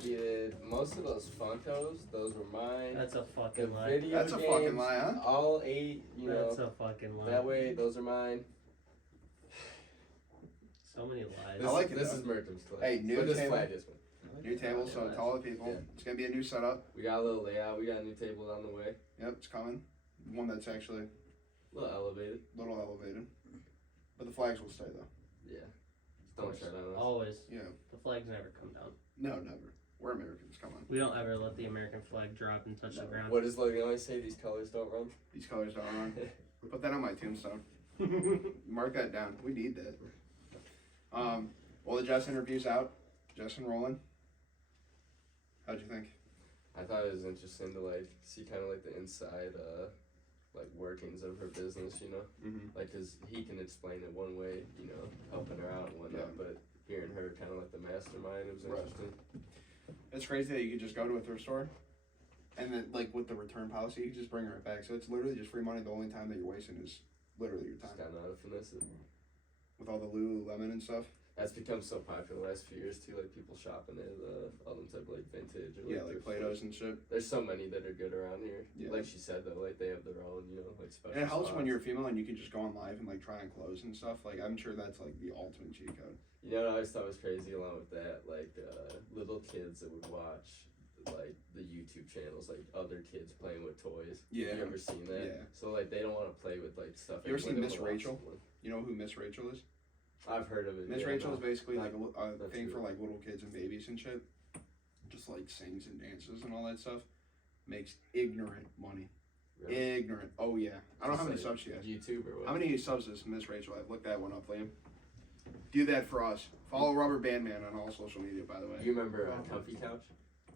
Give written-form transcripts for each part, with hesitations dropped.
distributed most of those Funkos. Those were mine. That's a fucking lie. Video That's a games, fucking lie, huh? All 8, That's a fucking lie. That way, those are mine. So many lies. This, I like it, This though. is Merton's collection. Hey, new but this table. flag is one. New table, so to all the people. Yeah. It's gonna be a new setup. We got a little layout. We got a new table on the way. Yep, it's coming. One that's actually A little elevated. a little elevated. But the flags will stay though. Yeah. Just don't try that on us. Always. Yeah. The flags never come down. No, never. We're Americans, come on. We don't ever let the American flag drop and touch the ground. What does Logan always say? These colors don't run. These colors don't run. Put that on my tombstone. Mark that down. We need that. Well, the Jess interview's out. Jess and Roland. How'd you think? I thought it was interesting to like see kind of like the inside like workings of her business, you know, like cause he can explain it one way, you know, helping her out and whatnot, but hearing her kind of like the mastermind, it was interesting. It's crazy that you could just go to a thrift store, and then like with the return policy, you can just bring her right back. So it's literally just free money. The only time that you're wasting is literally your time. Just gotta know how to finesse it. With all the Lululemon and stuff. That's become so popular the last few years too, like people shopping at all them type of like vintage or Like Play-Dohs and shit. There's so many that are good around here. Yeah. Like she said though, like they have their own, you know, like special. And it helps when spots. you're a female and you can just go on live and like try on clothes and stuff. Like I'm sure that's like the ultimate cheat code. You know what I always thought was crazy along with that? Like little kids that would watch like the YouTube channels, like other kids playing with toys. Yeah. You ever seen that? Yeah. So like they don't want to play with like stuff. You ever seen like, Miss Rachel? You know who Miss Rachel is? I've heard of it. Miss Rachel is basically like a That's thing true. for like little kids and babies and shit. Just like sings and dances and all that stuff. Makes ignorant money. Really? Ignorant. Oh yeah. I don't know how many Just subs she has. YouTube or what? How many subs does Miss Rachel have? Look that one up, Liam. Do that for us. Follow Rubber Band Man on all social media, by the way. You remember Comfy Couch?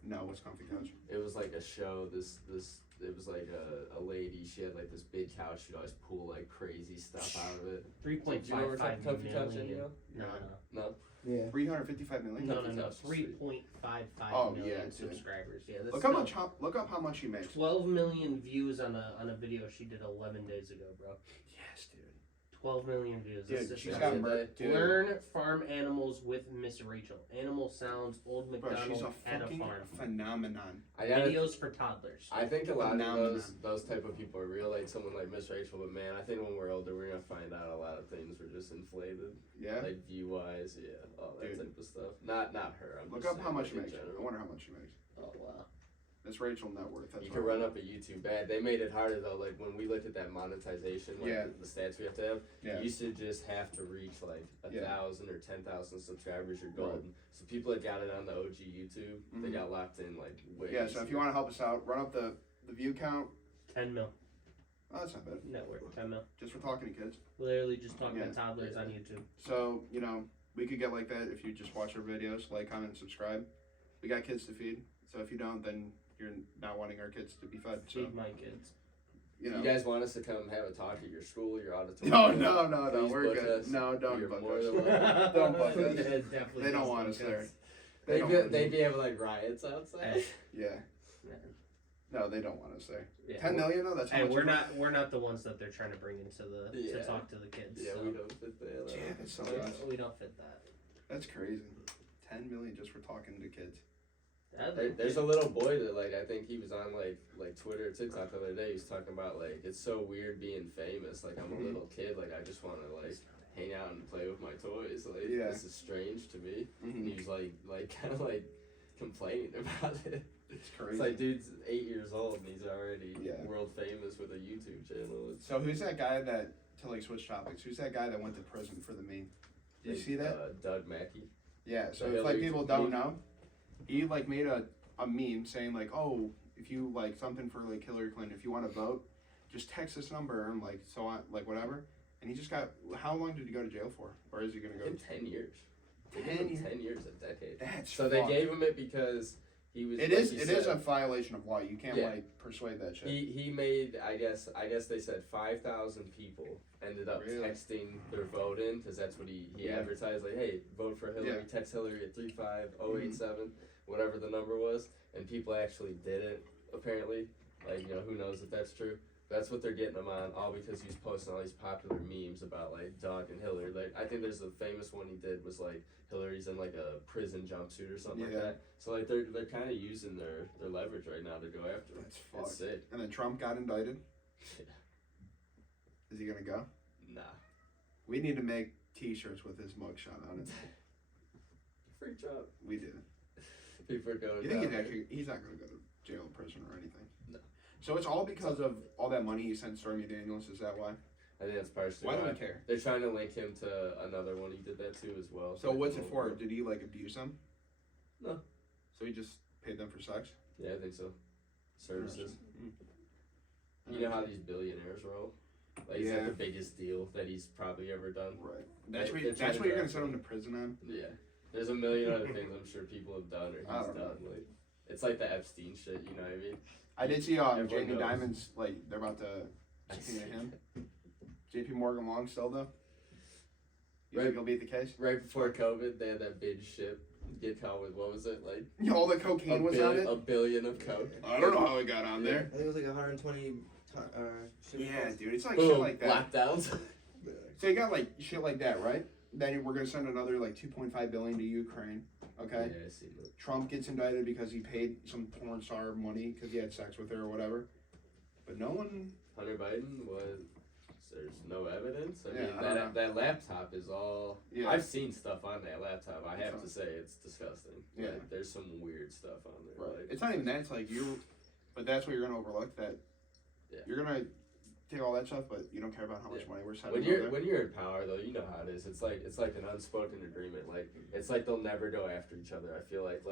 No, what's Comfy Couch? It was like a show. It was like a lady. She had like this big couch. She'd always pull like crazy stuff out of it. 3.55 Comfy Couch? million. You know? No. No. Yeah. 355 million? No, Comfy no. Couch was sweet. 3.55 million dude. subscribers. Yeah, that's Look how much. Look up how much she makes. 12 million views on a video she did 11 days ago, bro. Yes, dude. 12 million views. Dude, That's she's just got crazy. dude. Learn farm animals with Miss Rachel. Animal sounds. Old Bro, McDonald she's a at a fucking farm. phenomenon. Videos for toddlers. I think a lot Phenomenon. of those type of people are real, like someone like Miss Rachel. But man, I think when we're older, we're gonna find out a lot of things were just inflated, Yeah. like view wise, all that Dude. type of stuff. Not her. I'm Look just up how saying, much like, she in makes. general. I wonder how much she makes. Oh wow. Miss Rachel net worth. That's You what can I run want. up a YouTube ad. They made it harder though. Like when we look at that monetization, like Yeah. the stats we have to have, Yeah. you used to just have to reach like 1,000 or 10,000 subscribers. You're Right. golden. So people that got it on the OG YouTube, they got locked in like way. Yeah. So if you want to help us out, run up the view count. 10 mil. Oh, that's not bad. Net worth. 10 mil. Just for talking to kids. Literally just talking Yeah. to toddlers on YouTube. So you know we could get like that if you just watch our videos, like, comment, and subscribe. We got kids to feed. So if you don't, then you're not wanting our kids to be fed. So Feed my kids. you know. You guys want us to come have a talk at your school, your auditorium? No. Please We're book good. us. No, don't You're book more us. than welcome. Don't book us. Yeah, definitely They don't does want book us there. us. They'd be having like riots outside. Yeah. Yeah. No, they don't want us there. Yeah. 10 million though. That's how Hey, much. we're not the ones that they're trying to bring into the Yeah. to talk to the kids. Yeah, so we don't fit that. Yeah, that's so we, nuts. we don't fit that. That's crazy. 10 million just for talking to kids. There's a little boy that like I think he was on like Twitter or TikTok the other day. He was talking about like it's so weird being famous. Like I'm a little kid. Like I just want to like hang out and play with my toys. Like Yeah. this is strange to me. Mm-hmm. And he was like kind of like complaining about it. It's crazy. It's like dude's 8 years old and he's already Yeah. world famous with a YouTube channel. It's, So who's that guy that, to like switch topics, who's that guy that went to prison for the meme? Did you see that? Doug Mackey. Yeah, so The if like Hillary people don't meme? know, he like made a meme saying like, oh, if you like something for like Hillary Clinton, if you want to vote, just text this number and like so on, like whatever. And he just got, how long did he go to jail for? Or is he gonna I go? think 10 years. They 10 gave him years? 10 years, a decade. That's So they fucked. gave him it because he was. It like is. you It said, is a violation of law. You can't Yeah. like persuade that shit. He made I guess they said 5,000 people ended up Really? texting their vote in because that's what he Yeah. advertised like, hey, vote for Hillary, Yeah. text Hillary at 35087, whatever the number was, and people actually did it apparently. Like who knows if that's true. That's what they're getting him on, all because he's posting all these popular memes about like dogging Hillary. Like I think there's the famous one he did was like Hillary's in like a prison jumpsuit or something like that. So like they're kind of using their leverage right now to go after him. That's fucked. It's sick. And then Trump got indicted. Is he gonna go? Nah. We need to make T-shirts with his mugshot on it. Free Trump. We do. People are going. You think he's not gonna go to jail, prison, or anything? No. So it's all because of all that money he sent Stormy Daniels. Is that why? I think that's partially Why do we care? They're trying to link him to another one. He did that too as well. So what's it for? Did he like abuse them? No. So he just paid them for sex? Yeah, I think so. Services. Mm. You know how these billionaires roll? Like, is that the biggest deal that he's probably ever done? Right. That's Like, what you're gonna send him to prison on? Yeah. There's a million other things I'm sure people have done or he's done. Like, it's like the Epstein shit, you know what I mean? I did see Everyone Jamie knows. Dimon's, like, they're about to subpoena him. JP Morgan Long still, though? You think he'll beat the case? Right before COVID, they had that big ship get caught with, what was it, like? All the cocaine was on it? $1 billion of coke. I don't know how it got on there. I think it was like 120. Yeah, dude, it's like Boom, shit like that. lockdowns. So you got like shit like that, right? Then we're gonna send another like 2.5 billion to Ukraine. Okay. Yeah, I see that. Trump gets indicted because he paid some porn star money because he had sex with her or whatever. But no one. Hunter Biden was. There's no evidence. I Yeah, mean, I don't know. that laptop is all. Yeah. I've seen stuff on that laptop. I have to say it's disgusting. Yeah. Like, there's some weird stuff on there. Right. Like, It's not even that. It's like you. But that's what you're gonna overlook. That. Yeah. You're gonna take all that stuff, but you don't care about how much money we're sending. when you're in power though, you know how it is. It's like an unspoken agreement. Like it's like they'll never go after each other. I feel like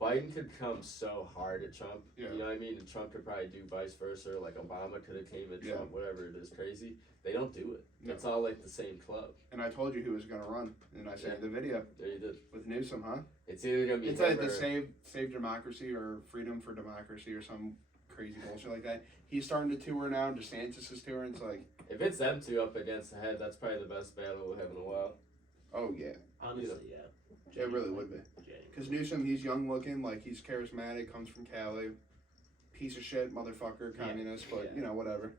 Biden could come so hard at Trump. Yeah. You know what I mean? And Trump could probably do vice versa. Like Obama could have came at Yeah. Trump. Whatever it is, crazy. They don't do it. No. It's all like the same club. And I told you who was gonna run, and I saved the video There you did. with Newsom, huh? It's either gonna be. It's like the save democracy or freedom for democracy or some crazy bullshit like that. He's starting to tour now. DeSantis is touring. It's like, If it's them two up against the head, that's probably the best battle we'll have in a while. oh yeah, Honestly, yeah. it really would be. Because Newsom, he's young looking, like he's charismatic, comes from Cali, piece of shit, motherfucker, communist, but you know whatever.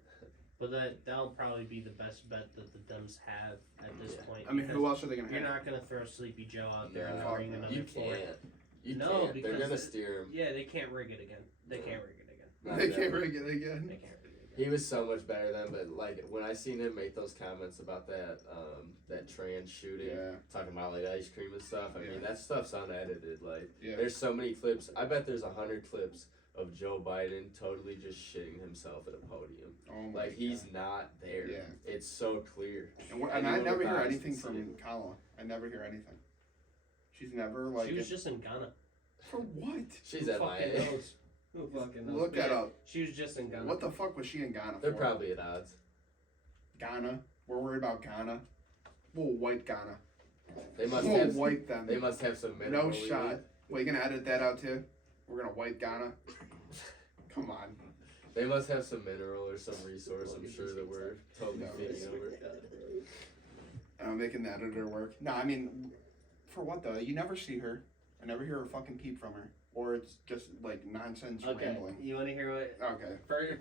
But that'll probably be the best bet that the Dems have at this point. I mean, who else are they gonna You're have? not gonna throw Sleepy Joe out there No, and ring another you floor. can't. You No, can't. because They're gonna steer him. Yeah, they can't rig it again. They can't rig it again. They can't rig it again. They can't rig it again. He was so much better then, but like when I seen him make those comments about that trans shooting, talking about like ice cream and stuff. I mean that stuff's unedited. Like there's so many clips. I bet there's 100 clips of Joe Biden totally just shitting himself at a podium. Oh my Like he's not there. Yeah. It's so clear. And I never hear eyes anything can from see it. Kamala. I never hear anything. She's never like. She was just in Ghana. For what? She's Who at my fucking age. knows? Who fucking knows? Look But that yeah, up. She was just in Ghana. What the fuck was she in Ghana They're for? probably at odds. Ghana. We're worried about Ghana. We'll wipe Ghana. They must We'll have. wipe them. They must have some mineral. No shot. Wait, you gonna edit that out too? We're gonna wipe Ghana. Come on. They must have some mineral or some resource. I'm sure that we're totally No, feeding over. I'm making the editor work. No, I mean, for what though? You never see her. I never hear a fucking peep from her. Or it's just like nonsense Okay, rambling. you want to hear what? Okay. First,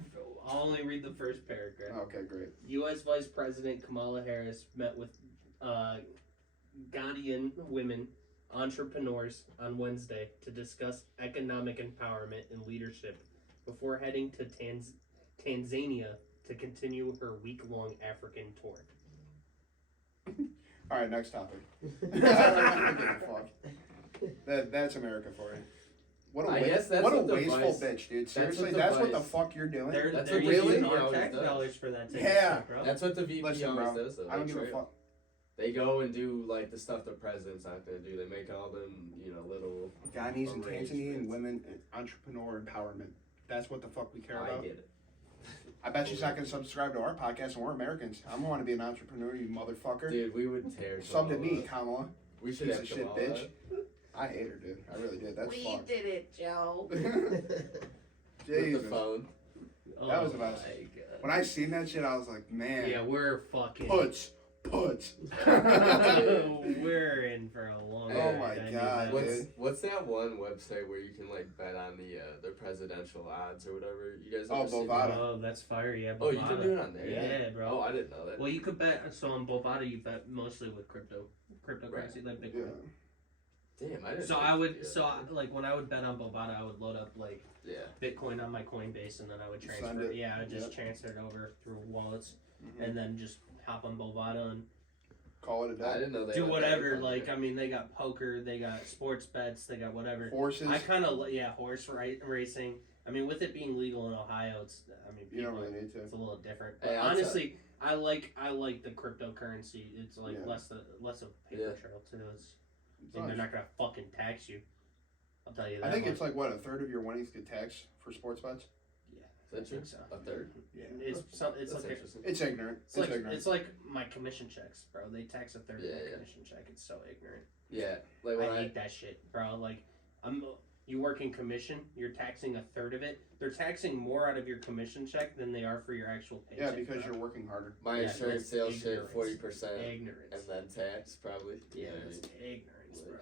I'll only read the first paragraph. Okay, great. U.S. Vice President Kamala Harris met with Ghanaian women entrepreneurs on Wednesday to discuss economic empowerment and leadership before heading to Tanzania to continue her week-long African tour. All right, next topic. I don't give a fuck. That's America for you. What a I guess that's what a what the wasteful vice- bitch, dude. that's Seriously, what the that's what the vice- fuck you're doing. They're That's they're what using the our always tax does. dollars for that. Yeah. Bro. That's what the VP Listen, always bro, does. Though. I don't They give a trail. fuck. They go and do like the stuff the president's not gonna do. They make all them, little. Ghanaians and arrangements. Tanzanian women entrepreneur empowerment. That's what the fuck we care I about. get it. I bet she's not gonna subscribe to our podcast, and we're Americans. I want to be an entrepreneur, you motherfucker. Dude, we would tear. Sub to Kamala me, up. Kamala. We should Piece have of shit, Kamala bitch. up. I hate her, dude. I really did. That's fucked. did it, Joe. With Jesus. the phone. That was about- my God. When I seen that shit, I was like, man. Yeah, we're fucking. Puts Put. We're in for a long Oh ride. my I knew God, that. dude. What's that one website where you can like bet on the presidential odds or whatever? You guys Oh, ever seen Bovada. that? Oh, that's fire, yeah. Oh, you Bovada. can do it on there. Yeah, bro. Oh, I didn't know that. Well, you could bet. So on Bovada, you bet mostly with cryptocurrency, like Bitcoin. Yeah. Damn, I didn't. So think I you would, could do so that. like when I would bet on Bovada, I would load up like Bitcoin on my Coinbase, and then I would Send transfer. it. Yeah, I would just Yep. transfer it over through wallets, Mm-hmm. and then just hop on Bovada and Call it a I day. didn't know they do had whatever. that on Like, there. I mean, they got poker, they got sports bets, they got whatever. Horses. I kind of horse racing. I mean, with it being legal in Ohio, it's You don't really need to. it's a little different. But Hey, I'll honestly, I like the cryptocurrency. It's like Yeah. less of paper Yeah. trail too. It's It's and they're nice. not gonna fucking tax you. I'll tell you that. I think much. it's like what, a third of your winnings get taxed for sports bets. Is that I think true? so. A third? Yeah. It's That's like interesting. It's ignorant. it's like ignorant. it's like my commission checks, bro. They tax a third of Yeah, my yeah. commission check. It's so ignorant. Yeah, like when I hate that shit, bro. Like you work in commission, you're taxing a third of it. They're taxing more out of your commission check than they are for your actual paycheck. Yeah, because bro. you're working harder. my Yeah, insurance that's sales share ignorance. 40% ignorance. and then tax probably. Yeah, I it's mean, ignorance, bro.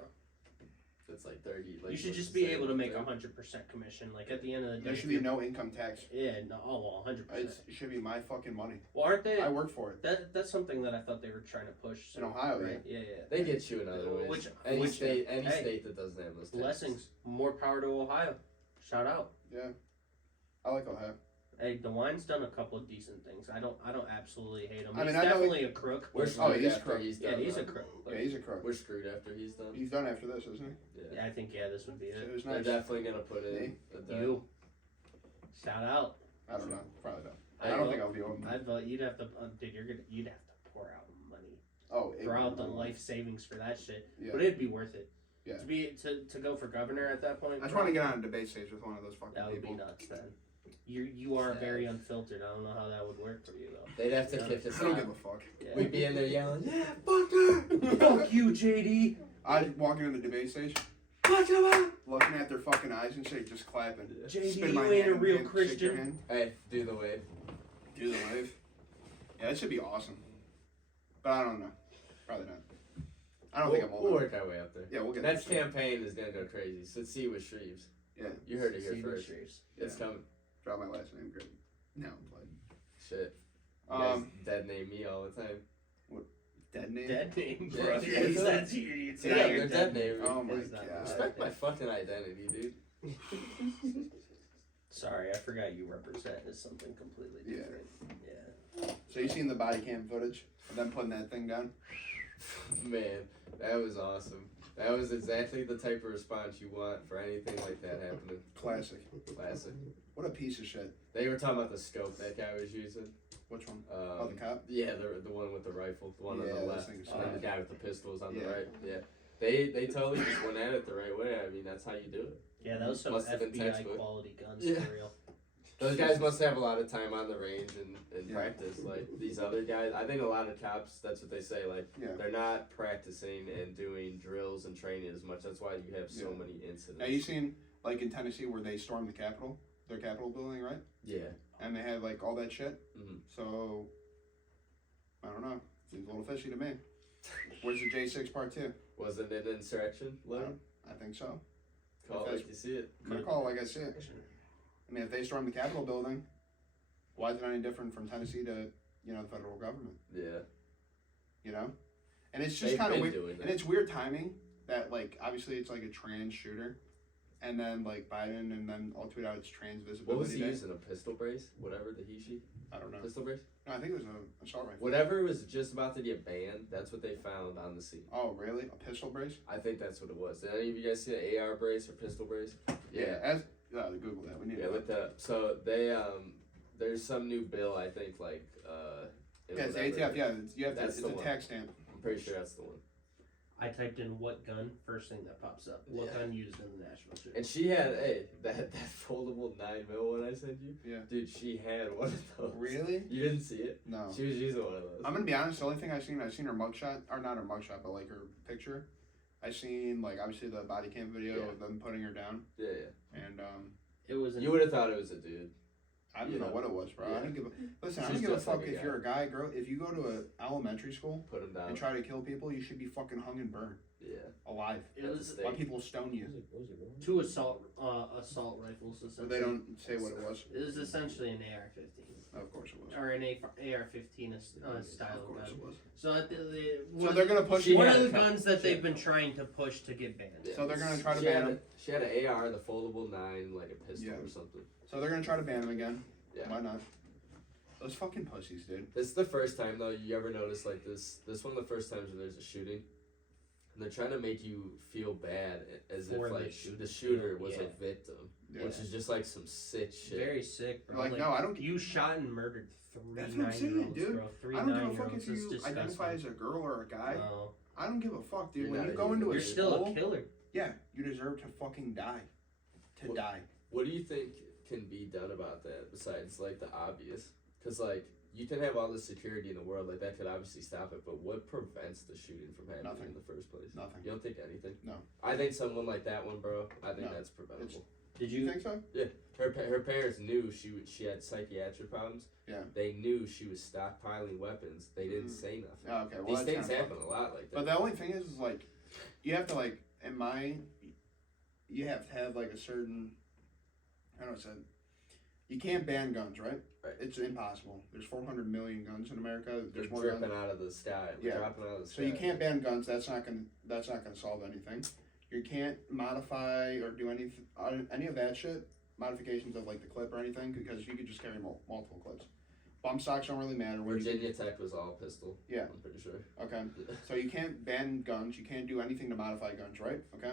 it's like 30. Like You should what's just the be saying, able to make 30? 100% commission. Like at the end of the day, There should be no income tax. Yeah, no, oh, 100%. It should be my fucking money. Well, aren't they? I work for it. That's something that I thought they were trying to push. So, In Ohio, right? Yeah, yeah. They get you in other ways. Which- any which- state hey, that doesn't have those taxes. Blessings. More power to Ohio. Shout out. Yeah. I like Ohio. Hey, DeWine's done a couple of decent things. I don't absolutely hate him. I mean, He's I know definitely a crook. We're but- screwed he's after crook. he's yeah, done. he's a though. crook. Yeah, he's a crook. We're screwed after he's done. He's done after this, isn't he? Yeah. Yeah, I think this would be So it. it was They're nice. definitely gonna put in a done. You. Shout out. I don't know. Probably don't. I I don't don't- think I'll be able to. I'd vote you'd have to, dude. You'd have to pour out money, Oh, throw out the life savings for that shit. Yeah. But it'd be worth it. Yeah. To go for governor at that point. I just want to get on a debate stage with one of those fucking That would people. be nuts, then. You are very unfiltered. I don't know how that would work for you though. They'd have to Yeah. kick us I don't out. give a fuck. Yeah. We'd be in there yelling, "Yeah, fuck her!" Fuck you, JD. I'd walk into the debate stage, Fuck him up! looking at their fucking eyes and shit, just clapping. JD, Spit you my ain't a hand, real hand, shake your Christian. hand, Hey, do the wave. do the wave. Yeah, that should be awesome. But I don't know. Probably not. I don't think I'm old We'll enough. work our way up there. Yeah, we'll get Next there. campaign is gonna go crazy. So see with Shreves. Yeah. You heard it here See the first. streets. It's Yeah. coming. Drop my last name. Great. No, I'm playing. Shit. You guys Um, dead name me all the time. dead name. Dead name, Yeah, bro. yeah, Yeah, yeah. that's you. You'd say Yeah, you're they're dead name me. Oh my Is that god. Respect my fucking identity, dude. Sorry, I forgot you represent as something completely Yeah. different. Yeah. So you seen the body cam footage of them putting that thing down? Man, that was awesome. That was exactly the type of response you want for anything like that happening. Classic. Classic. What a piece of shit. They were talking about the scope that guy was using. Which one? Oh, the cop? Yeah, the one with the rifle, the one Yeah, on the those left, things and then the suck. guy with the pistols on Yeah. the right. Yeah, they totally just went at it the right way. I mean, that's how you do it. Yeah, that was some Must have been FBI textbook. quality guns Yeah. for real. Those guys must have a lot of time on the range and Yeah. practice. Like these other guys, I think a lot of cops, that's what they say. Like Yeah. they're not practicing and doing drills and training as much. That's why you have so Yeah. many incidents. Now you seen like in Tennessee where they stormed the Capitol, their Capitol building, right? Yeah. And they had like all that shit. Mhm. So I don't know. Seems a little fishy to me. Where's the J6 Part 2? Was it an insurrection, Logan? I think so. Call it That's- like you see it. Could have called like I said. I mean, if they stormed the Capitol building, why is it any different from Tennessee to the federal government? Yeah. You know, and it's just They've kind of been weird. doing And that. it's weird timing that like obviously it's like a trans shooter, and then like Biden, and then I'll tweet out it's trans visibility What was he day. using? A pistol brace? Whatever the he/she I don't know. pistol brace? No, I think it was an assault rifle. Whatever was just about to get banned, that's what they found on the scene. Oh, really? A pistol brace? I think that's what it was. Did any of you guys see an AR brace or pistol brace? As Google that. We need Yeah, to look that up. So they there's some new bill I think like in Yeah, it's whatever- ATF. Yeah, you have to. That's It's the a one. tax stamp. I'm pretty sure that's the one. I typed in what gun, first thing that pops up. What Yeah. gun used in the Nashville shooting? And she had that foldable 9mm one I sent you. Yeah. Dude, she had one of those. Really? You didn't see it? No. She was using one of those. I'm gonna be honest. The only thing I've seen her mugshot, or not her mugshot, but like her picture. I seen like obviously the body cam video Yeah. of them putting her down, Yeah, and It was. You would have thought it was a dude. I don't know what it was, bro. Yeah. I don't give a listen. I She's don't give a just fuck like a if guy. you're a guy, girl. If you go to an elementary school Put him down. and try to kill people, you should be fucking hung and burned Yeah. alive. It was Why people stone you? two assault rifles. So Essentially. they don't say what it was. It was essentially an AR-15 Of course it was. or an AR-15 style Of course gun. it was. So So they're gonna push. She one had of a the couple- guns that she they've had- been trying to push to get banned. Yeah. So they're gonna try to She ban had him. She had an AR, the foldable 9, like a pistol Yeah. or something. So they're gonna try to ban him again. Yeah. Why not? Those fucking pussies, dude. This is the first time though you ever notice like this. This one of the first times where there's a shooting, and they're trying to make you feel bad as For if the like shooter. the shooter was Yeah. a victim, Yeah. which is just like some sick shit. Very sick, bro. Like, no, I don't. You shot and murdered three That's what I'm saying, 9-year-olds, dude. bro. Three I don't give a 9-year-olds. fuck if It's you identify as a girl or a guy. No. I don't give a fuck, dude. You're When not you a go human into a You're being. still school, a killer. yeah, you deserve to fucking die. To What- die. What do you think can be done about that besides like the obvious? Because like you can have all the security in the world, like that could obviously stop it, but what prevents the shooting from happening Nothing. in the first place? Nothing. You don't think anything? No. I think someone like that one, bro. I think No. that's preventable. Did You you? think so? Her parents knew she had psychiatric problems. Yeah. They knew she was stockpiling weapons. They didn't say nothing. Oh, okay. Well, These that's things kinda happen a lot like that. But the only thing is like, you have to like, you have to have like a certain, I don't know, you can't ban guns, right? Right. It's impossible. There's 400 million guns in America. They're There's more dripping guns. out of the sky. Yeah. Dropping out of the sky. So you can't ban guns. That's not gonna solve anything. You can't modify or do any of that shit. Modifications of like the clip or anything, because you could just carry multiple clips. Bump stocks don't really matter. Virginia Tech was all pistol. Yeah. I'm pretty sure. Okay. So you can't ban guns. You can't do anything to modify guns, right? Okay.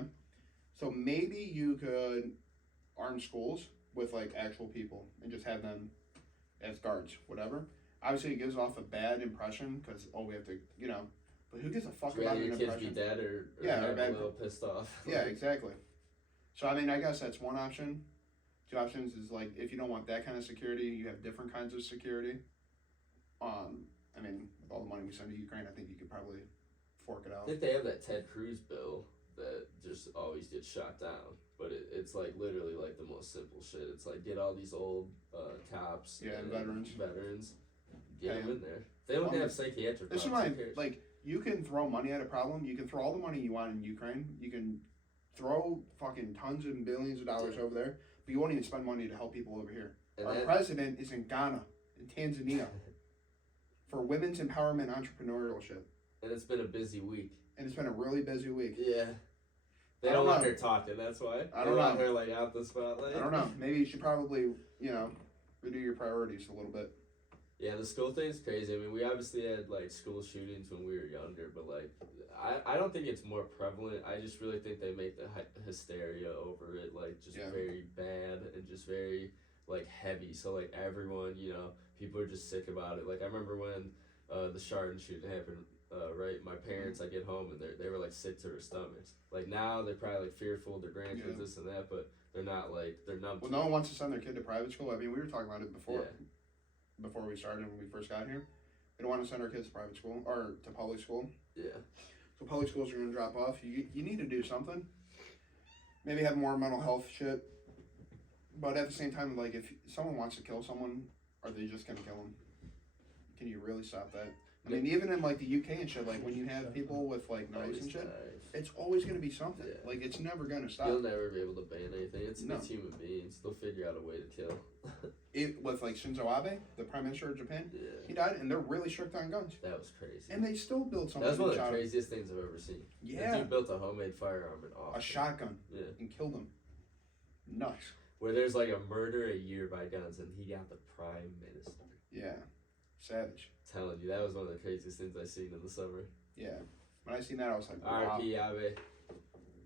So maybe you could arm schools with like actual people and just have them as guards, whatever. Obviously, it gives off a bad impression because we have to, But who gives a fuck Do you about rather an your kids be impression? dead or Yeah, or have bad- a little pissed off? Yeah, exactly. So I mean, I guess that's one option. Two options is like if you don't want that kind of security, you have different kinds of security. I mean, with all the money we send to Ukraine, I think you could probably fork it I out. think they have that Ted Cruz bill that just always gets shot down. But it's like literally like the most simple shit. It's like get all these old cops Yeah, and veterans. Get Pay them in there. They don't Well, have psychiatric This is problems. why, Who cares? like, you can throw money at a problem. You can throw all the money you want in Ukraine. You can throw fucking tons and billions of dollars over there, but you won't even spend money to help people over here. And Our that- president is in Ghana, in Tanzania, for women's empowerment entrepreneurship, and it's been a busy week. and it's been a really busy week. Yeah. They I don't don't want know. her talking, that's why. I They don't want know. her like out the spotlight. I don't know. Maybe you should probably, redo your priorities a little bit. Yeah, the school thing's crazy. I mean, we obviously had like school shootings when we were younger, but like, I don't think it's more prevalent. I just really think they make the hysteria over it like just Yeah. very bad and just very like heavy. So like everyone, people are just sick about it. Like I remember when the Chardon shooting happened. Right, my parents, I get home and they were like sick to their stomachs. Like now they're probably like fearful of their grandkids, this and that, but they're not like they're numb. Well, to no it. one wants to send their kid to private school. I mean, we were talking about it before. Yeah. Before we started, when we first got here, we don't want to send our kids to private school or to public school. Yeah. So public schools are going to drop off. You need to do something. Maybe have more mental health shit. But at the same time, like if someone wants to kill someone, are they just going to kill them? Can you really stop that? I mean, even in like the UK and shit, like when you have people with like knives Always and shit, knives. it's always going to be something. Yeah. Like it's never going to stop. You'll never be able to ban anything. It's human beings. They'll figure out a way to kill. With like Shinzo Abe, the prime minister of Japan, Yeah. he died, and they're really strict on guns. That was crazy. And they still build something. That was one of the shot him. craziest things I've ever seen. Yeah. The dude built a homemade firearm in Austin. A shotgun Yeah. and killed him. Nuts. Where there's like a murder a year by guns, and he got the prime minister. Yeah. Savage. I'm telling you, that was one of the craziest things I've seen in the summer. Yeah. When I seen that, I was like, wow. R.I.P. Abe.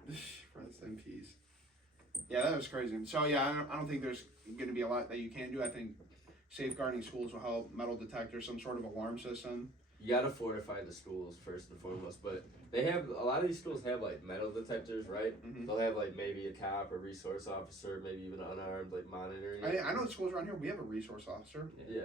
Rest in peace. Yeah, that was crazy. So yeah, I don't think there's going to be a lot that you can do. I think safeguarding schools will help. Metal detectors, some sort of alarm system. You gotta fortify the schools first and foremost, but they have a lot of these schools have like metal detectors, right? Mm-hmm. They'll have like maybe a cop, a resource officer, maybe even unarmed, like monitoring. it. I know the schools around here. We have a resource officer. Yeah.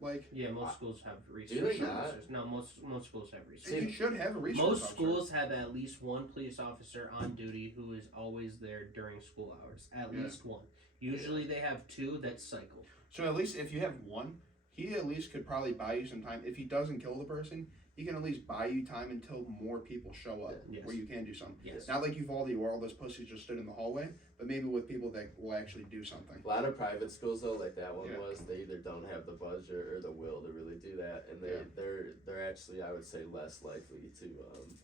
Like, Yeah, most schools have Do they resource not? officers. No, most schools have resource. See, you should have a resource Most officer. schools have at least one police officer on duty who is always there during school hours. At Yeah. least one. Usually they have two that cycle. So at least if you have one, he at least could probably buy you some time. If he doesn't kill the person, he can at least buy you time until more people show up Yes. where you can do something. Yes. Not like Uvalde where all those pussies just stood in the hallway, but maybe with people that will actually do something. A lot of private schools though, like that one Yeah. was, they either don't have the budget or the will to really do that, and they're actually, I would say, less likely to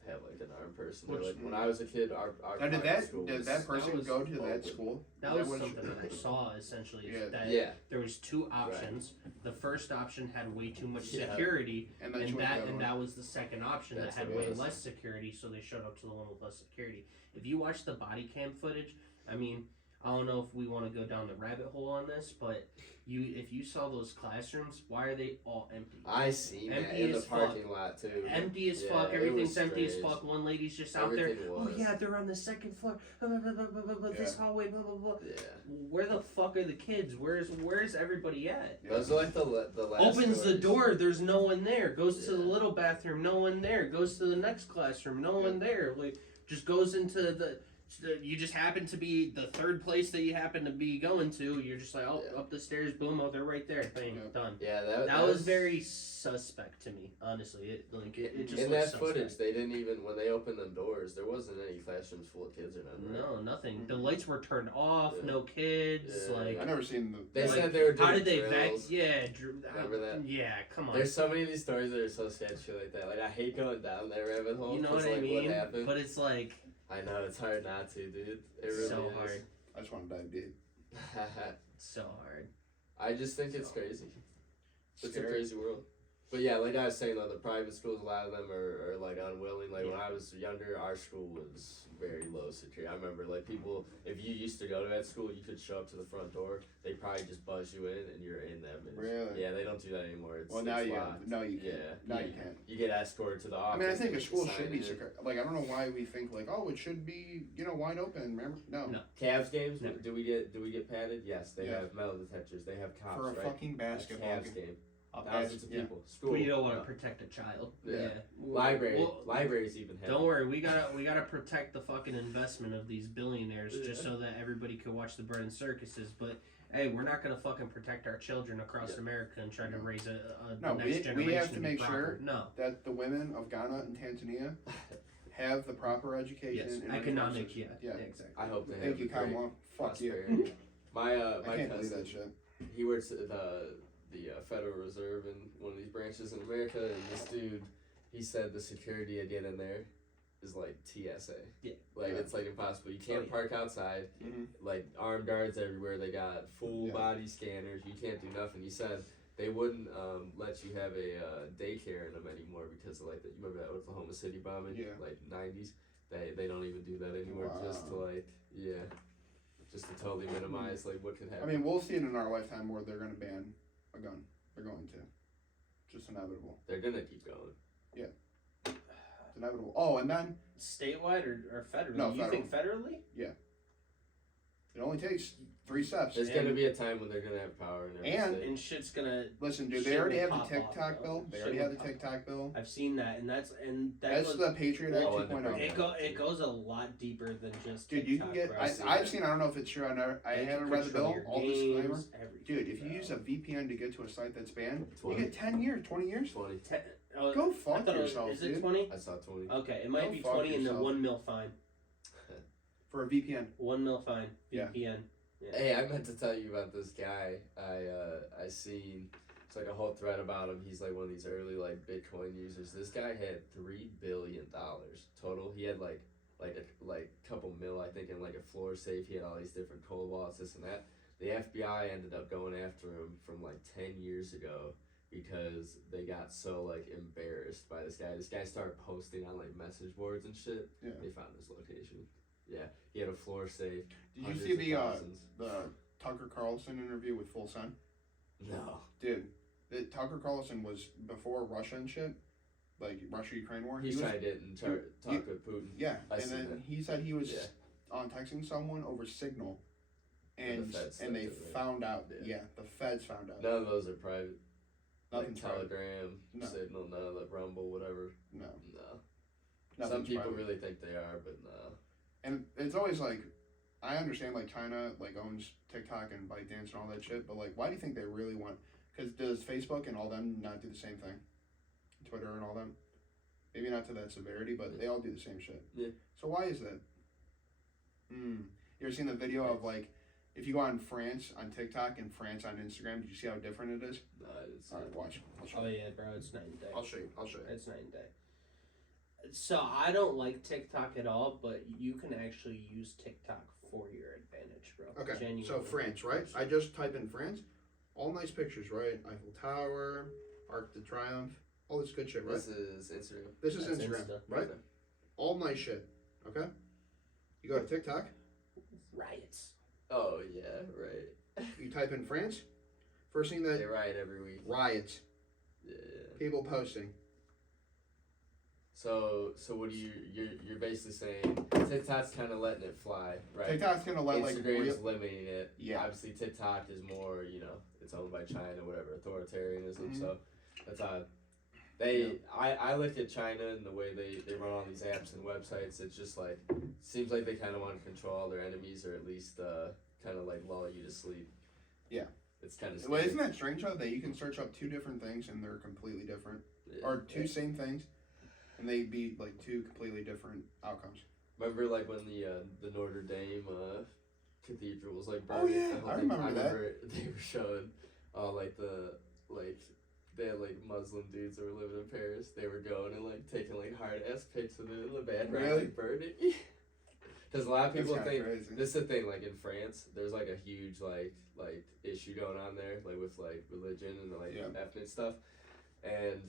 have like an armed person. Or, like when I was a kid, our Now, private school did was that person was go to that open. school? That Is was what something that I saw essentially. Yeah. That Yeah. there was two options. The first option had way too much Yeah. security, And and chose the other one. that was the second option That's that had what it way was. less security. So they showed up to the one with less security. If you watch the body cam footage, I mean, I don't know if we want to go down the rabbit hole on this, but if you saw those classrooms, why are they all empty? I seen that Empty in the as fuck. parking lot too. Empty as Yeah, fuck. it Everything's was empty as strange. fuck. One lady's just out Everything there. was. Oh yeah, they're on the second floor. Blah, blah, blah, blah, blah, blah, this Yeah. hallway. Blah blah blah. Yeah. Where the fuck are the kids? Where's everybody at? Yeah. Those are like the last Opens the stories. door. There's no one there. Goes to the Yeah. little bathroom. No one there. Goes to the next classroom. No one there. Like just goes into the. You just happen to be the third place that you happen to be going to. You're just like, oh, Yeah. up the stairs, boom, oh, they're right there. Bang, Yeah. done. Yeah, That was very suspect to me, honestly. It just in looks that footage, suspect. they didn't even, when they opened them doors, there wasn't any classrooms full of kids or nothing. Right? No, nothing. The Mhm. lights were turned off. Yeah. No kids. Yeah. Like I never seen the. They Like, said they were doing how did they drills. Remember that? Yeah, come on. There's so many of these stories that are so sketchy like that. Like I hate going down that rabbit hole. You know 'cause, what I like, mean? What happened? But it's like I know it's hard not to, dude. It really so is. hard. I just want to dive deep. So hard. I just think it's crazy. It's a Scary. crazy world. But yeah, like I was saying, though, the private schools, a lot of them are like unwilling. Like when Yeah. I was younger, our school was very low security. I remember like people, if you used to go to that school, you could show up to the front door. They probably just buzz you in and you're in that bitch. Really? Yeah, they don't do that anymore. It's, Well, now it's you locked. no, you can't. Yeah. Now you, you can't. You get escorted to the I office. mean, I think they a school sign should be in. secure. Like, I don't know why we think like, oh, it should be, wide open. Remember? No. No. Cavs games. Never. Do we get padded? Yes, they Yeah. have metal detectors. They have cops. For a right? fucking basketball Cavs game. game. A Thousands of yeah. people. School. But you don't want Yeah. to protect a child. Yeah. Library. Well, Libraries even have. don't worry, we gotta protect the fucking investment of these billionaires just Yeah. so that everybody can watch the bread and circuses. But hey, we're not gonna fucking protect our children across Yeah. America and try to No. raise a No, the we- next we have generation to make proper. sure No. That the women of Ghana and Tanzania have the proper education. Yes. and Economic. resources. Yeah. Yeah. Exactly. I hope they have. Thank you, a great Kamala. Fuck you. prosperity. My I can't believe cousin, that shit. he works at the Federal Reserve in one of these branches in America, and this dude, he said the security you get in there is like TSA. Yeah. Like Yeah. it's like impossible. You can't yeah. park outside. Mhm. Like armed guards everywhere. They got full Yeah. body scanners. You can't do nothing. He said they wouldn't let you have a daycare in them anymore because of like you remember that Oklahoma City bombing, Yeah. like '90s. They don't even do that anymore. Just to Wow. just to totally minimize like what could I happen. mean, we'll see it in our lifetime where they're going to ban a gun. They're going to. Just inevitable. They're gonna keep going. It's inevitable. Oh, and then Statewide or federally? No, You think federally? it only takes 3 steps. There's And- gonna be a time when they're gonna have power in every And- state. And shit's gonna. Listen, dude, Shit they already will have the pop off, TikTok bro. bill. They Shit already will have the pop TikTok bill. I've seen that, and that That's goes, the Patriot Act Oh, and the 2.0. it goes a lot deeper than just. Dude, you can TikTok, get. bro. see I've that. seen. I don't know if it's true. I They haven't can read the control bill. your All disclaimer. games, everything, Dude, if you bro. use a VPN to get to a site that's banned, you 20. get 10 years, 20 years. 20. Go I fuck thought it was- yourself, Is it dude. 20? I saw 20. Okay, it might Go be fuck 20 and then yourself. 1 mil fine. For a VPN. 1 mil fine. Yeah. VPN. Yeah. Hey, I meant to tell you about this guy. I seen. It's like a whole thread about him. He's like one of these early like Bitcoin users. This guy had $3 billion total. He had like a couple mil, I think, in like a floor safe. He had all these different cold wallets, this and that. The FBI ended up going after him from like 10 years ago because they got so like embarrassed by this guy. This guy started posting on like message boards and shit. Yeah. They found his location. Yeah, he had a floor safe. Did you hundreds see of the thousands. Tucker Carlson interview with Full Sun? No. Dude, Tucker Carlson was before Russia and shit, like Russia-Ukraine war. He's He was, trying to get in talk with Putin. yeah, I and seen then that. he said he was Yeah. on texting someone over Signal, And and the feds and they stopped it, right? found out. Yeah. Yeah, the feds found out. None of those are private. Nothing's like private. Telegram, No. Signal, none of that, Rumble, whatever. No, No. nothing's Some people private. really think they are, but no. And it's always like, I understand like China like owns TikTok and ByteDance and all that shit, but like why do you think they really want? Because does Facebook and all them not do the same thing? Twitter and all them, maybe not to that severity, but they all do the same shit. Yeah. So why is that? You ever seen the video of like if you go on France on TikTok and France on Instagram? Did you see how different it is? No, it's All right, watch. I'll show Oh you. yeah, bro, it's night and day. I'll show you. I'll show you. It's night and day. So I don't like TikTok at all, but you can actually use TikTok for your advantage, bro. Okay, Genuinely. so France, right? I just type in France. All nice pictures, right? Eiffel Tower, Arc de Triomphe, all this good shit, right? This is Instagram. This is That's Instagram, Insta. right? All nice shit, okay? You go to TikTok, Riots. Oh yeah, right. you type in France, first thing They that, riot every week. riots, Yeah. people posting. So what do you're basically saying TikTok's kind of letting it fly, right? TikTok's gonna let like, Instagram's limiting it. Yeah. Obviously, TikTok is more, it's owned by China, whatever, authoritarianism. So that's how I look at China and the way they run all these apps and websites. It's just like seems like they kind of want to control all their enemies, or at least kind of like lull you to sleep. Yeah. It's kind of. well, isn't that strange though that you can search up two different things and they're completely different, or two same things, and they be like two completely different outcomes. Remember, like when the Notre Dame cathedral was like Oh, burning? yeah, I remember that. They were showing, they had like Muslim dudes that were living in Paris. They were going and like taking like hard ass pics of the bad Really? like burning. Because a lot of people That's think kinda crazy. this is the thing. Like in France, there's like a huge like issue going on there, like with like religion and like ethnic stuff, and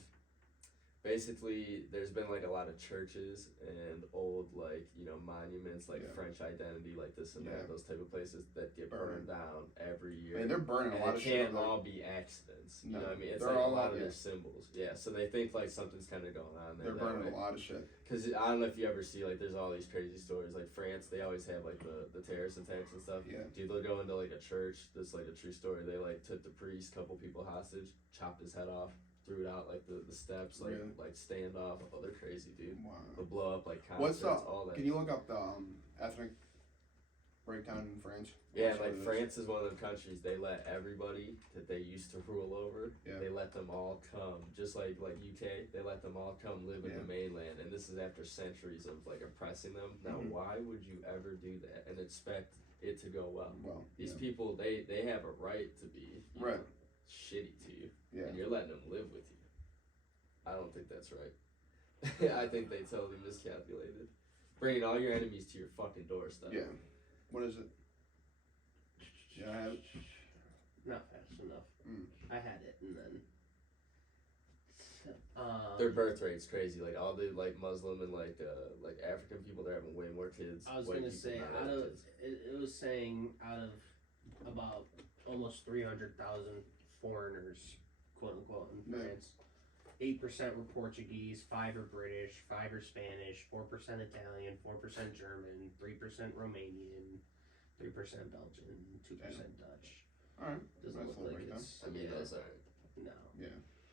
basically there's been like a lot of churches and old like monuments like French identity like this and that, those type of places that get burned down every year. I mean, they're burning and a lot of it shit. can't all be accidents. You No, know what I mean? It's they're like all a lot out, of their symbols. Yeah, so they think like something's kind of going on there. They're burning a lot of shit. Because I don't know if you ever see like there's all these crazy stories like France. They always have like the terrorist attacks and stuff. Yeah. Dude, they'll go into like a church. This like a true story. They like took the priest, couple people hostage, chopped his head off, threw it out like the steps, like Really? like standoff. Oh, they're crazy, dude. Wow. They'll blow up like What's concerts, all that. Can you look up the ethnic breakdown in France? Yeah, Watch like what it is. France is one of them countries. They let everybody that they used to rule over. Yeah. They let them all come, just like UK. They let them all come live in the mainland, and this is after centuries of like oppressing them. Now, why would you ever do that and expect it to go well? Well, These people, they have a right to be Right. shitty to you, Yeah. and you're letting them live with you. I don't think that's right. I think they totally miscalculated. Bringing all your enemies to your fucking doorstep. Yeah. What is it? Yeah, I have it. Not fast enough. I had it and then. Their birth rate's crazy. Like all the like Muslim and like African people, they're having way more kids. I was White gonna people say not out having of kids. it was saying out of about almost 300,000 foreigners, quote unquote, in Yeah. France. 8% were Portuguese, 5 are British, 5 are Spanish, 4% Italian, 4% German, 3% Romanian, 3% Belgian, 2% Dutch. Alright. Doesn't Nice look little like breakdown. it's. I mean, yeah, those aren't. no.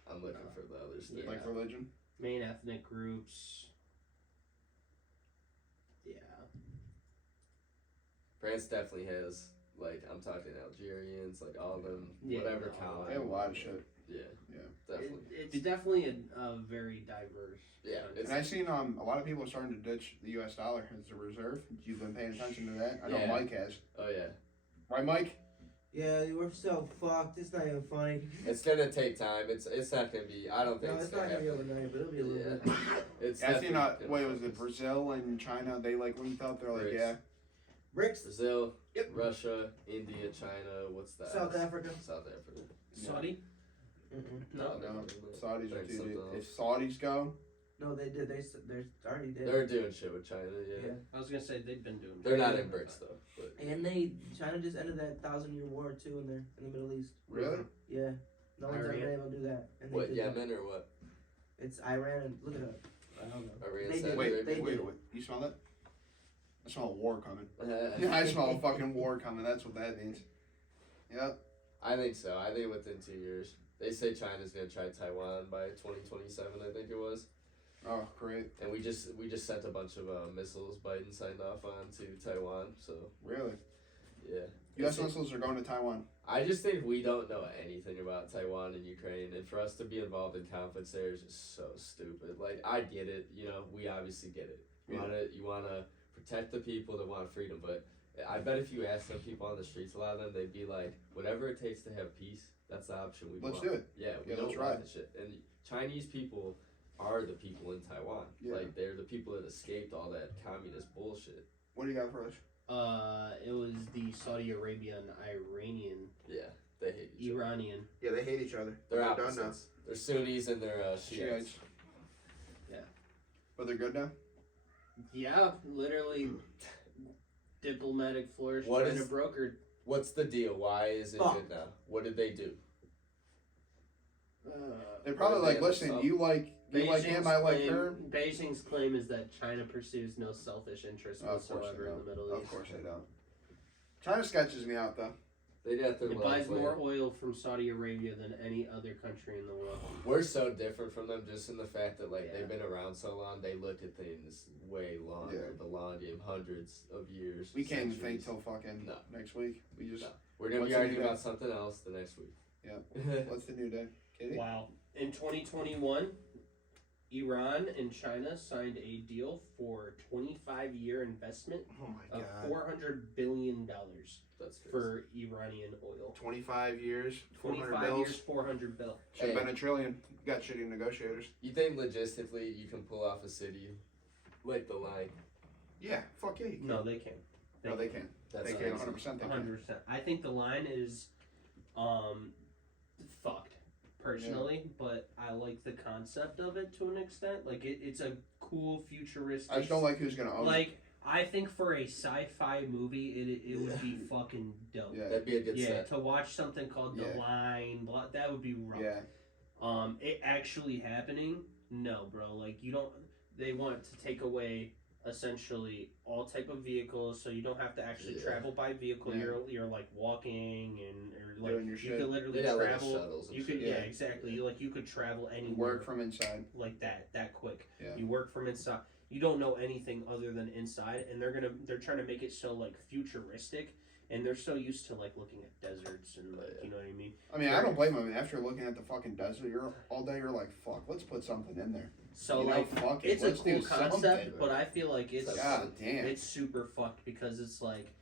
I'm looking for the others. Yeah. Like religion? Main ethnic groups. Yeah. France definitely has like I'm talking Algerians, like all of them, Yeah, whatever no, count. They have a lot of shit. Yeah, Yeah. definitely. It's definitely a very diverse. Yeah, country. And I've seen a lot of people are starting to ditch the US dollar as a reserve. You've been paying attention to that? I know Yeah. Mike has. Oh yeah, Right, Mike? Yeah, we're so fucked. It's not even funny. it's gonna take time. It's not gonna be. I don't think No, it's it's not gonna be happen. overnight, but it'll be a little Yeah. bit. It's I seen definitely what gonna was it, focus. Brazil and China, they like linked up, they're like, BRICS. yeah. Bricks, Brazil, Yep. Russia, India, China. What's that? South Africa. South Africa. Saudi? Mm-mm. No. No, Saudis are Think too, dude. something If Saudis go, No, they did. They're already did. They're doing shit with China. Yeah, Yeah. I was gonna say they've been doing. they're not in BRICS though. But And China just ended that 1,000-year war too in the Middle East. really? Yeah, no one's ever Iran? been able to do that. And they what did that. Yemen or what? It's Iran and look it up. I don't know. Iran, They Saudi did. Arabia? They Wait, did. you smell that? I smell a war coming. I smell a fucking war coming, that's what that means. Yep. I think so. I think within 2 years. They say China's gonna try Taiwan by 2027. I think it was. Oh, great. And we just sent a bunch of missiles Biden signed off on to Taiwan. So Really? yeah. U.S. missiles are going to Taiwan. I just think we don't know anything about Taiwan and Ukraine, and for us to be involved in conflicts there is just so stupid. Like, I get it, we obviously get it. You wanna protect the people that want freedom, but I bet if you ask some people on the streets, a lot of them, they'd be like, whatever it takes to have peace, that's the option we want. Let's do it. Yeah, we don't want this shit. And Chinese people are the people in Taiwan. Yeah. Like, they're the people that escaped all that communist bullshit. What do you got for us? It was the Saudi Arabian, Iranian, Yeah, they hate each other. Iranian. Yeah, they hate each other. They're done now. opposites. They're Sunnis and they're Shiites. Yeah. But they're good now? Yeah, literally diplomatic flourish What trying is- to broker. What's the deal? Why is it good now? What did they do? They're probably like, listen, you like him, I like her. Beijing's claim is that China pursues no selfish interest whatsoever in the Middle East. Of course they don't. China sketches me out, though. They got their It buys more oil from Saudi Arabia than any other country in the world. We're so different from them just in the fact that Yeah. they've been around so long. They look at things way longer. Yeah. The long game, hundreds of years. We can't even think centuries. till fucking No. next week. We just No. We're gonna What's be the arguing new day? about something else the next week. Yeah. What's the new day? Katie? Wow. In 2021, Iran and China signed a deal for 25-year investment Oh my of god. $400 billion That's crazy. for Iranian oil. 25 years, 400 25 bills. years, $400 billion. Should have Hey. been $1 trillion. Got shitty negotiators. You think logistically you can pull off a city like the line? Yeah, fuck yeah. You can. No, they can't. No, they can. That's They can. crazy. 100% they can. 100%. I think the line is fucked personally, but I like the concept of it to an extent. Like it's a cool futuristic. I just don't like who's gonna own it. Like I think for a sci-fi movie, it would be fucking dope. Yeah. That'd be a good Yeah, set. to watch something called The Yeah. Line, that would be rough. Yeah. It actually happening? No, bro. Like you don't. They want to take away essentially all type of vehicles, so you don't have to actually Yeah. travel by vehicle. Yeah. You're like walking or like Doing your you shit. could literally They got little travel. shuttles and You could shit. yeah, Yeah. exactly. Like you could travel anywhere. Work from inside. like that quick. Yeah. You work from inside. You don't know anything other than inside, and they're trying to make it so like futuristic, and they're so used to like looking at deserts and like you know what I mean. I mean, I don't blame them. After looking at the fucking desert, all day, you're like, fuck, let's put something in there. So You know, like fuck it, it's a let's cool do concept, something. but I feel like it's God damn. it's super fucked because it's like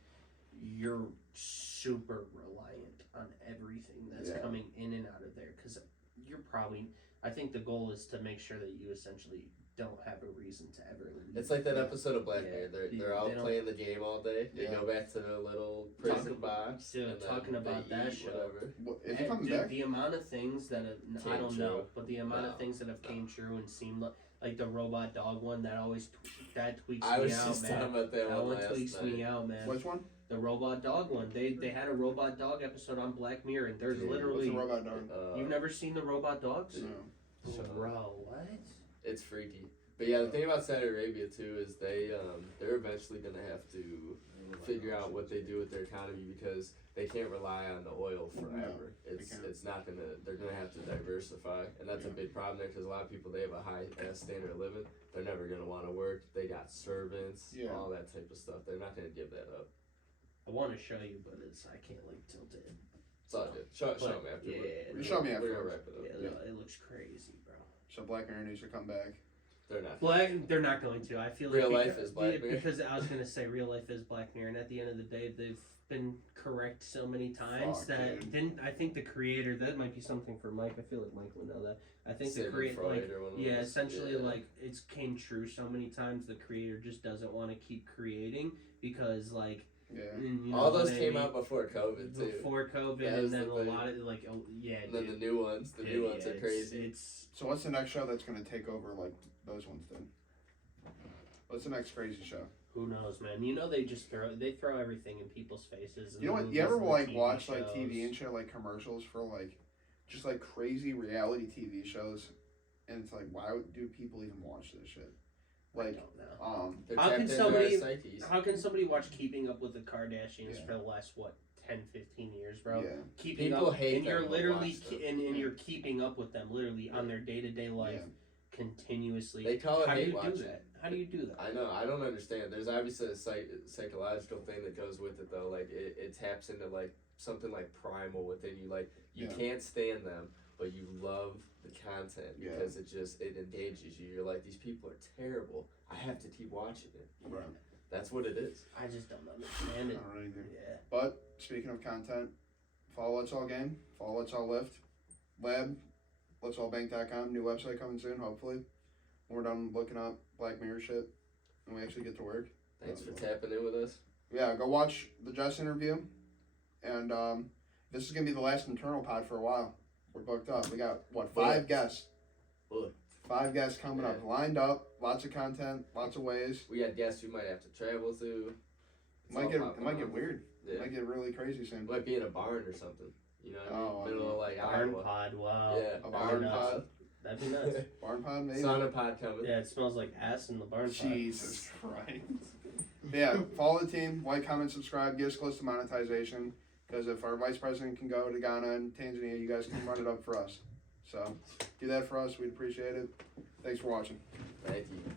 you're super reliant on everything that's Yeah. coming in and out of there because you're probably. I think the goal is to make sure that you essentially don't have a reason to ever leave. It's like that Yeah. episode of Black Yeah. Mirror. They They're out don't- playing the game all day. They Yeah. go back to the little prison box. Dude, and then talking they about that eat show. whatever. If it comes Dude, back, the amount of things that have, I Came don't know, true. but the amount No. of things that have came true and seemed like the robot dog one that always that tweaks I me was out, just man. talking about that That one one last tweaks night. me out, man. which one? The robot dog one. They had a robot dog episode on Black Mirror, and there's Dude, What's literally the robot dog? you've never seen the robot dogs, No. Shut up. bro? What? It's freaky. But yeah, the thing about Saudi Arabia too is they're eventually gonna have to figure out what they do with their economy because they can't rely on the oil forever. can't. It's not gonna. They're gonna have to diversify, and that's a big problem there because a lot of people they have a high ass standard of living. They're never gonna want to work. They got servants, Yeah. all that type of stuff. They're not gonna give that up. I want to show you, but I can't like tilt it. It's all good. Show But, me after. yeah, Show me We're after. gonna wrap it up. Yeah, it looks crazy, bro. So Black Mirror needs to come back. They're not. They're not going to. I feel Real like life is Black Mirror. because I was gonna say real life is Black Mirror, and at the end of the day, they've been correct so many times Fuck, that dude. then I think the creator that might be something for Mike. I feel like Mike would know that. I think the Sigmund creator Freud like or one of yeah, those. essentially Yeah. like it's came true so many times. The creator just doesn't want to keep creating because like Yeah. you know all those what I came mean? out before COVID too. Before COVID, That and was then the a thing. lot of like yeah, And then dude. the new ones. The new ones are it's- crazy. It's So what's the next show that's gonna take over like those ones then? What's the next crazy show? who knows, man. You know they just throw everything in people's faces. You know what? You ever like watch like TV and shit, like commercials for like just like crazy reality TV shows, and it's like, why do people even watch this shit? I Like, don't know. They're How tapped can into somebody- our psyches. How can somebody watch Keeping Up with the Kardashians Yeah. for the last 10, 15 years, bro? yeah, Keeping People up, hate and them you're but literally watch them. and you're keeping up with them literally on their day to day life. continuously. They call it How do hate you watching. do that? How do you do that? I know. I don't understand. There's obviously a psychological thing that goes with it, though. Like it taps into like something like primal within you. Like you can't stand them, but you love the content because it engages you. You're like, these people are terrible. I have to keep watching it. Right. That's what it is. I just don't understand it. I don't either. Yeah. But speaking of content, follow Let's All Game, follow Let's All Lift, Lab, letsallbank.com, new website coming soon, hopefully. When we're done looking up Black Mirror shit and we actually get to work. Thanks for tapping in with us. Yeah, go watch the Jess interview. And this is going to be the last internal pod for a while. We're booked up. We got, five guests? Booked. 5 guests coming up, lined up, lots of content, lots of ways. We got guests we might have to travel through. It might get weird. Yeah. It might get really crazy soon. It might be in a barn or something. You know what I mean? Middle of like Barn Iowa. pod, wow. Yeah, A That'd be barn nuts. pod. That'd be nuts. Barn pod, maybe? Sauna pod coming. Yeah, it smells like ass in the barn pod. Jesus Christ. Yeah, follow the team, like, comment, subscribe, get us close to monetization. Because if our vice president can go to Ghana and Tanzania, you guys can run it up for us. So, do that for us. We'd appreciate it. Thanks for watching. Thank you.